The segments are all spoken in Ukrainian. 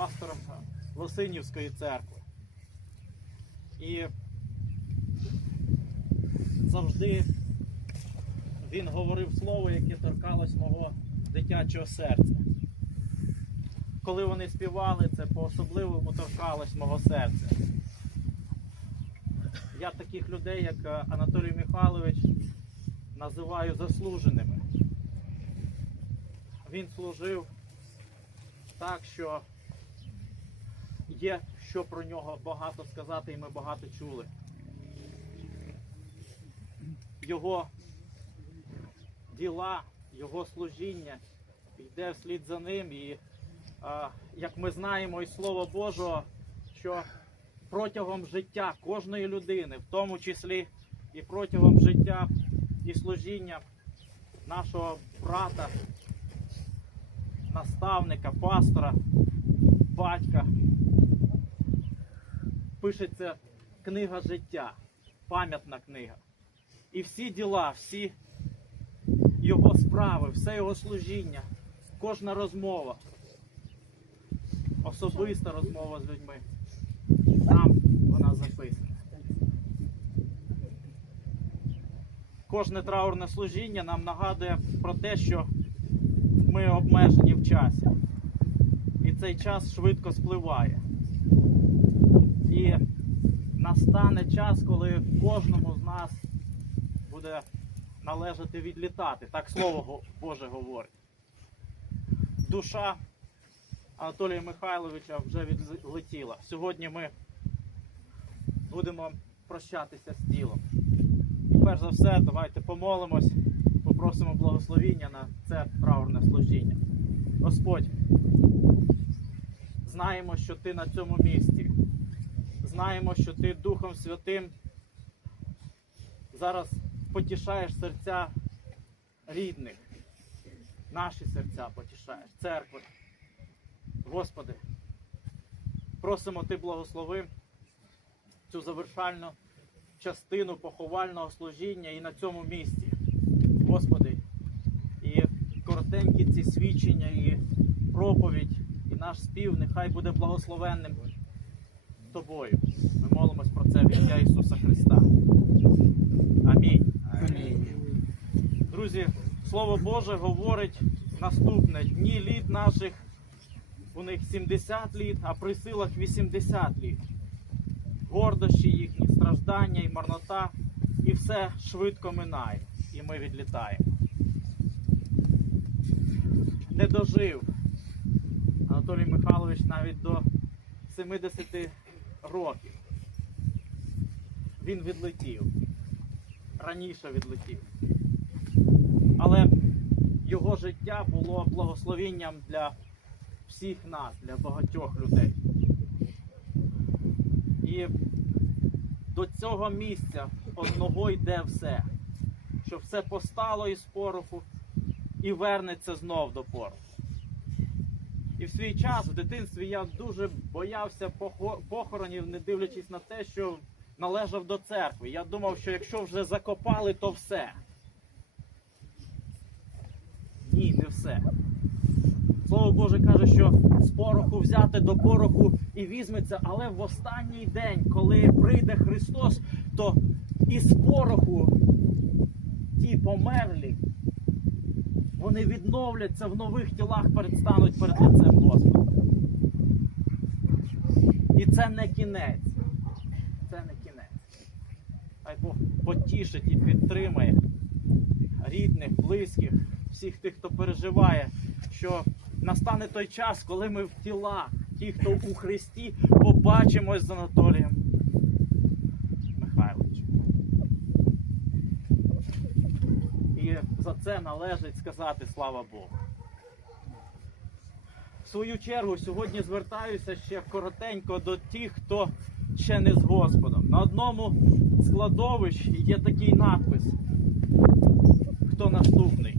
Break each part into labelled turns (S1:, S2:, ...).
S1: пастором Лосинівської церкви. І завжди він говорив слово, яке торкалось мого дитячого серця. Коли вони співали, це по-особливому торкалось мого серця. Я таких людей, як Анатолій Михайлович, називаю заслуженими. Він служив так, що є що про нього багато сказати, і ми багато чули. Його діла, його служіння йде вслід за ним. І а, як ми знаємо із Слова Божого, що протягом життя кожної людини, в тому числі і протягом життя і служіння нашого брата, наставника, пастора, батька, пишеться книга життя, пам'ятна книга. І всі діла, всі його справи, все його служіння, кожна розмова, особиста розмова з людьми. Там вона записана. Кожне траурне служіння нам нагадує про те, що ми обмежені в часі. І цей час швидко спливає. І настане час, коли кожному з нас буде належати відлітати. Так слово Боже говорить. Душа Анатолія Михайловича вже відлетіла. Сьогодні ми будемо прощатися з тілом. Перш за все, давайте помолимось, попросимо благословіння на це траурне служіння. Господь, знаємо, що Ти на цьому місці. Знаємо, що Ти Духом Святим зараз потішаєш серця рідних, наші серця потішаєш, церкви. Господи, просимо Ти благослови цю завершальну частину поховального служіння і на цьому місці. Господи, і коротенькі ці свідчення, і проповідь, і наш спів нехай буде благословенним Тобою. Ми молимось про це в ім'я Ісуса Христа. Амінь. Друзі, Слово Боже говорить наступне: дні літ наших у них 70 літ, а при силах 80 літ. Гордощі їхні, страждання і марнота, і все швидко минає, і ми відлітаємо. Не дожив Анатолій Михайлович навіть до 70 років. Він відлетів. Раніше відлетів. Але його життя було благословенням для всіх нас, для багатьох людей. І до цього місця одного йде все, що все постало із пороху і вернеться знов до пороху. І в свій час в дитинстві я дуже боявся похоронів, не дивлячись на те, що належав до церкви. Я думав, що якщо вже закопали, то все. Ні, не все. Слово Боже каже, що з пороху взяти до пороху і візьметься, але в останній день, коли прийде Христос, то із пороху ті померлі, вони відновляться в нових тілах, предстануть перед лицем Господа. І це не кінець. Це не кінець. Хай Бог потішить і підтримає рідних, близьких, всіх тих, хто переживає, що настане той час, коли ми в тілах, ті, хто у Христі, побачимось з Анатолієм І за це належить сказати слава Богу. В свою чергу сьогодні звертаюся ще коротенько до тих, хто ще не з Господом. На одному з є такий надпис. Хто наступний?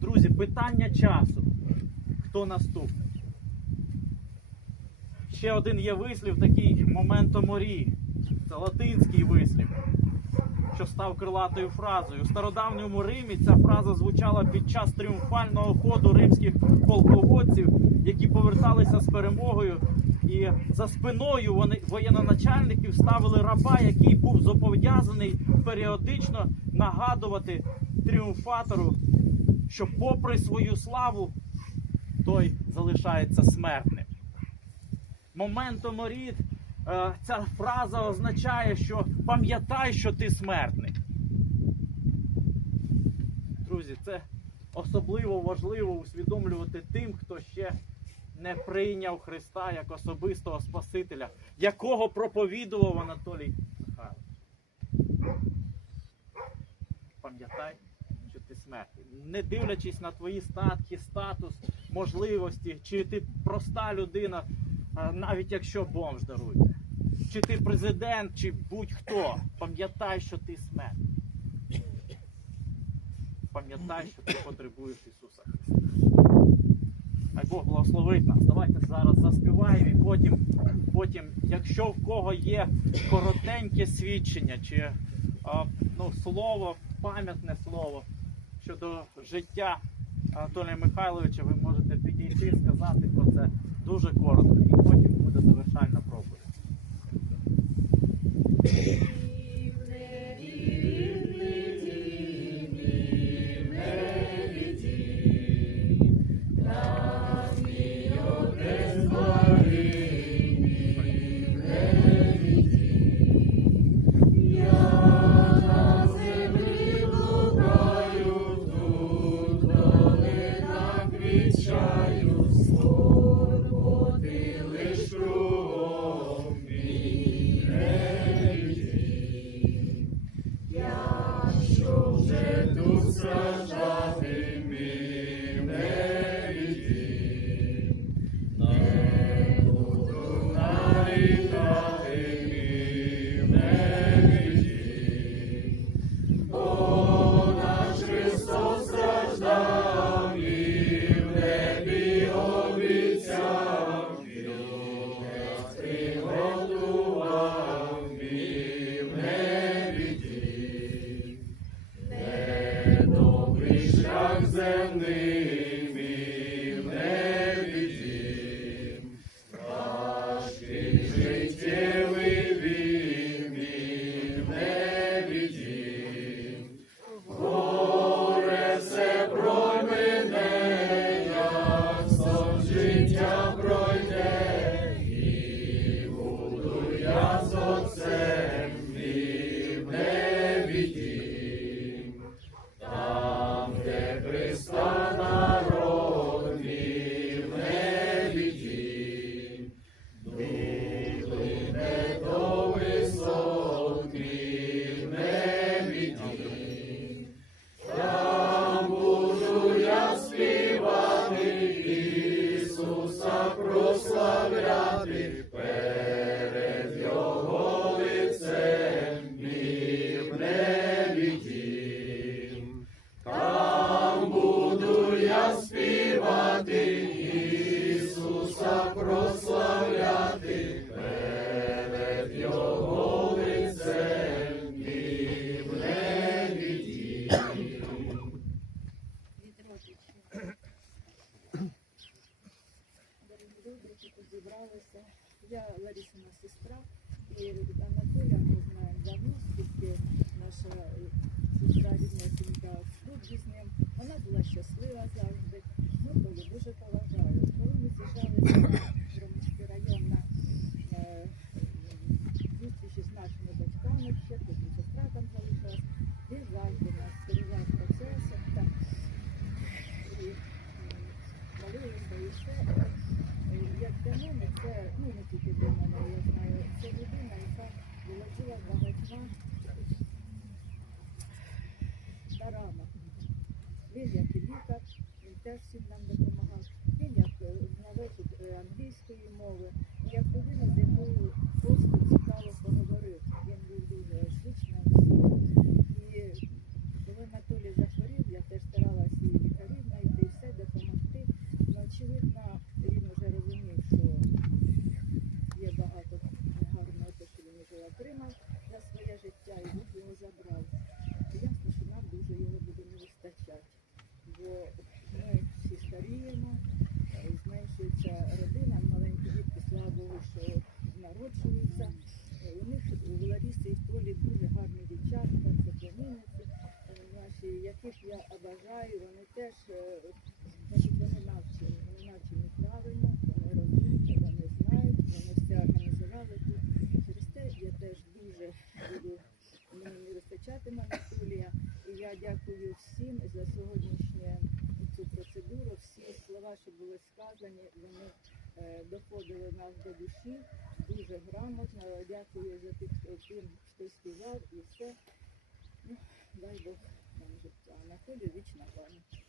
S1: Друзі, питання часу. Хто наступний? Ще один є вислів, такий моменто морі. Це латинський вислів, що став крилатою фразою. У стародавньому Римі ця фраза звучала під час тріумфального ходу римських полководців, які
S2: прощалися з перемогою, і за спиною вони воєноначальників ставили раба, який був зобов'язаний періодично нагадувати тріумфатору, що, попри свою славу, той залишається смертним. Моментом морід ця фраза означає, що пам'ятай, що ти смертний. Друзі, це особливо важливо усвідомлювати тим, хто ще не прийняв Христа як особистого Спасителя, якого проповідував Анатолій Михайлович. Пам'ятай, що ти смертний. Не дивлячись на твої статки, статус, можливості, чи ти проста людина, навіть якщо бомж даруйте, чи ти президент, чи будь-хто, пам'ятай, що ти смертний. Пам'ятай, що ти потребуєш Ісуса Христа. Хай Бог благословить нас. Давайте зараз заспіваємо і потім, потім якщо в кого є коротеньке свідчення чи ну, слово, пам'ятне слово щодо життя Анатолія Михайловича, ви можете підійти і сказати про це дуже коротко, і потім буде завершальна проповідь.
S3: Зібралися. Я Ларісина сестра, від Анатолія, ми знаємо давно, скільки наша е, сестра ріднесенька службі з ним. Вона була щаслива завжди. Ну, то я дуже поважаю. Коли ми з'їжджалися на Громадський район на е, зустрічі з нашими батьками, ще тут і сестра там залишилась, він завжди нас керував процесом. Так, і м, молилися і все. Е, Як для мене, це ну не тільки для мене, я знаю, це людина, яка володіла багатьма дарами. Він як і лікар, він теж всім нам допомагав. Він як е, знавець е, англійської мови, як людина, з якою просто цікаво поговорити. Він був дуже озвучним. І коли Анатолій захворів, я теж старалася і лікарів знайти, і все допомогти. Ну, очевидно, він вже розумів, що є багато гарного, те, що він вже отримав за своє життя, і Бог його забрав. І ясно, що нам дуже його буде не вистачати. Бо ми всі старіємо, е, зменшується радується родина, маленькі дітки, слава Богу, що народжуються. Е, У них у Ларіси і Толі дуже гарні дівчатка, це племінниці е, наші, яких я обажаю, вони теж е, значить, вони навчені, вони навчені правильно, вони розумні, вони знають, вони все організували тут. Через те я теж дуже буду мені не вистачатиме Анатолія. І я дякую всім за сьогоднішню цю процедуру. Всі слова, що були сказані, вони е, доходили нас до душі дуже грамотно. Дякую за тих, хто тим, хто співав і все. Ну, дай Бог нам життя. Анатолію вічна пам'ять.